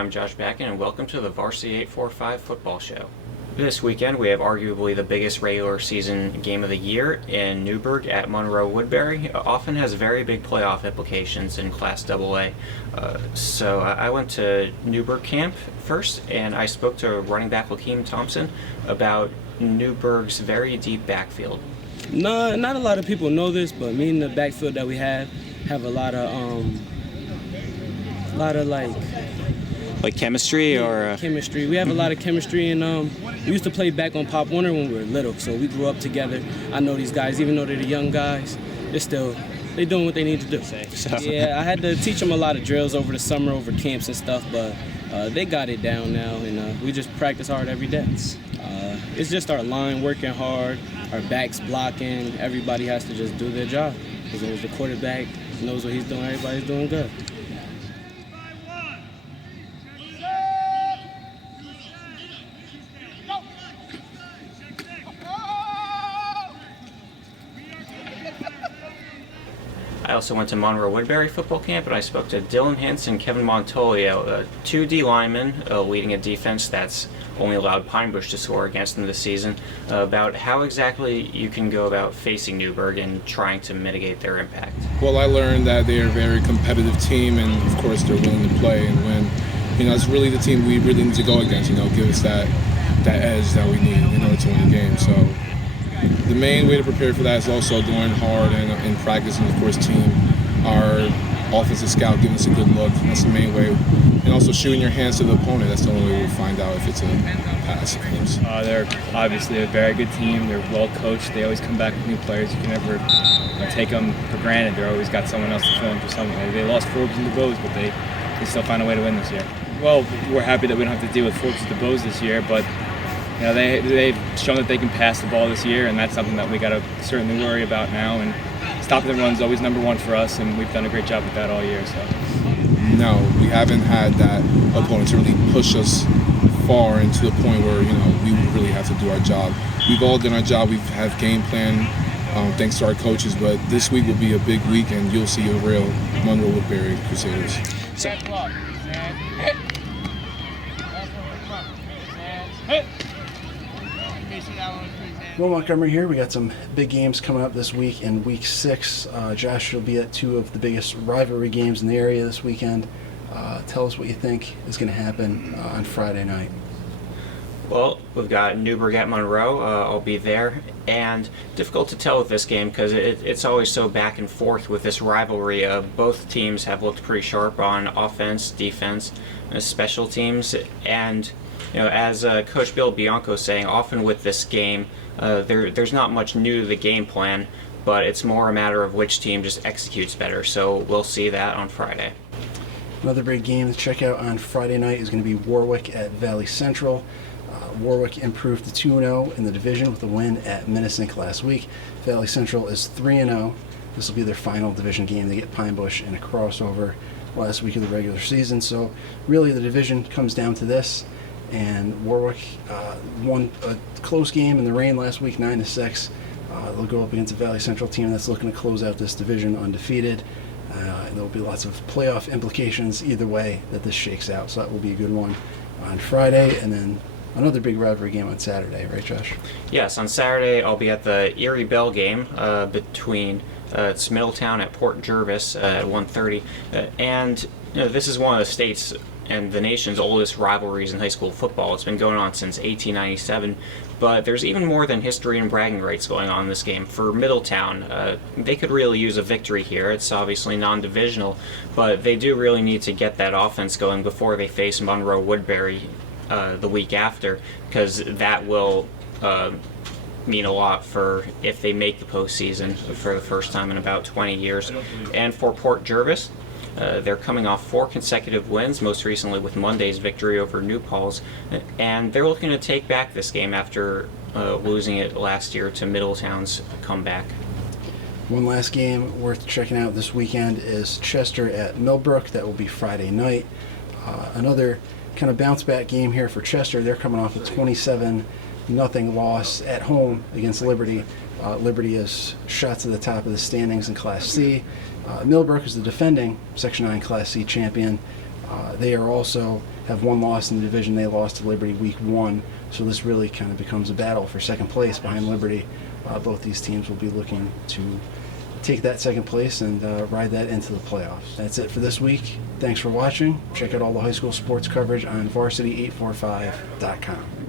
I'm Josh Bakan, and welcome to the Varsity845 football show. This weekend we have arguably the biggest regular season game of the year in Newburgh at Monroe-Woodbury. It often has very big playoff implications in Class AA. So I went to Newburgh camp first, and I spoke to running back Lakeem Thompson about Newburgh's very deep backfield. No, not a lot of people know this, but me and the backfield that we have a lot of Like chemistry or chemistry. We have a lot of chemistry, and we used to play back on Pop Warner when we were little, so we grew up together. I know these guys, even though they're the young guys, they're doing what they need to do. Yeah, I had to teach them a lot of drills over the summer, over camps and stuff, but they got it down now, and we just practice hard every day. It's just our line working hard, our backs blocking. Everybody has to just do their job. As long as the quarterback knows what he's doing, everybody's doing good. I also went to Monroe-Woodbury football camp, and I spoke to Dylan Hintz and Kevin Montolio, two D linemen leading a defense that's only allowed Pine Bush to score against them this season, about how exactly you can go about facing Newburgh and trying to mitigate their impact. Well, I learned that they are a very competitive team, and of course they're willing to play and win. It's really the team we really need to go against, give us that edge that we need, to win the game. So the main way to prepare for that is also doing hard and practice, and of course our offensive scout giving us a good look. That's the main way. And also shooting your hands to the opponent. That's the only way we'll find out if it's a pass. They're obviously a very good team. They're well coached. They always come back with new players. You can never take them for granted. They're always got someone else to fill in for something. They lost Forbes and DeBose, but they still find a way to win this year. Well, we're happy that we don't have to deal with Forbes and DeBose this year, but they've shown that they can pass the ball this year, and that's something that we got to certainly worry about now. And stopping the run is always number one for us, and we've done a great job with that all year. So. No, we haven't had that opponent to really push us far and to the point where we would really have to do our job. We've all done our job. We have game plan, thanks to our coaches. But this week will be a big week, and you'll see a real Monroe-Woodbury Crusaders. Well, Montgomery here. We got some big games coming up this week in Week 6. Josh will be at two of the biggest rivalry games in the area this weekend. Tell us what you think is going to happen on Friday night. Well, we've got Newburgh at Monroe. I'll be there, and difficult to tell with this game because it's always so back and forth with this rivalry. Both teams have looked pretty sharp on offense, defense, special teams, and as Coach Bill Bianco is saying, often with this game, there's not much new to the game plan, but it's more a matter of which team just executes better. So we'll see that on Friday. Another big game to check out on Friday night is going to be Warwick at Valley Central. Warwick improved to 2-0 in the division with a win at Minnesink last week. Valley Central is 3-0. This will be their final division game. They get Pine Bush in a crossover last week of the regular season. So really the division comes down to this. And Warwick won a close game in the rain last week, 9-6. They'll go up against a Valley Central team that's looking to close out this division undefeated. There'll be lots of playoff implications either way that this shakes out, so that will be a good one on Friday. And then another big rivalry game on Saturday, right, Josh? Yes, on Saturday I'll be at the Erie Bell game between it's Middletown at Port Jervis at 1:30, and this is one of the state's and the nation's oldest rivalries in high school football. It's been going on since 1897, but there's even more than history and bragging rights going on in this game. For Middletown, they could really use a victory here. It's obviously non-divisional, but they do really need to get that offense going before they face Monroe-Woodbury the week after, because that will mean a lot for if they make the postseason for the first time in about 20 years. And for Port Jervis, they're coming off 4 consecutive wins, most recently with Monday's victory over New Paltz, and they're looking to take back this game after losing it last year to Middletown's comeback. One last game worth checking out this weekend is Chester at Millbrook. That will be Friday night. Another kind of bounce back game here for Chester. They're coming off a 27-0 loss at home against Liberty. Liberty is shot to the top of the standings in Class C. Millbrook is the defending Section 9 Class C champion. They are also have one loss in the division. They lost to Liberty week 1, so this really kind of becomes a battle for second place behind Liberty. Both these teams will be looking to take that second place and ride that into the playoffs. That's it for this week. Thanks for watching. Check out all the high school sports coverage on Varsity845.com.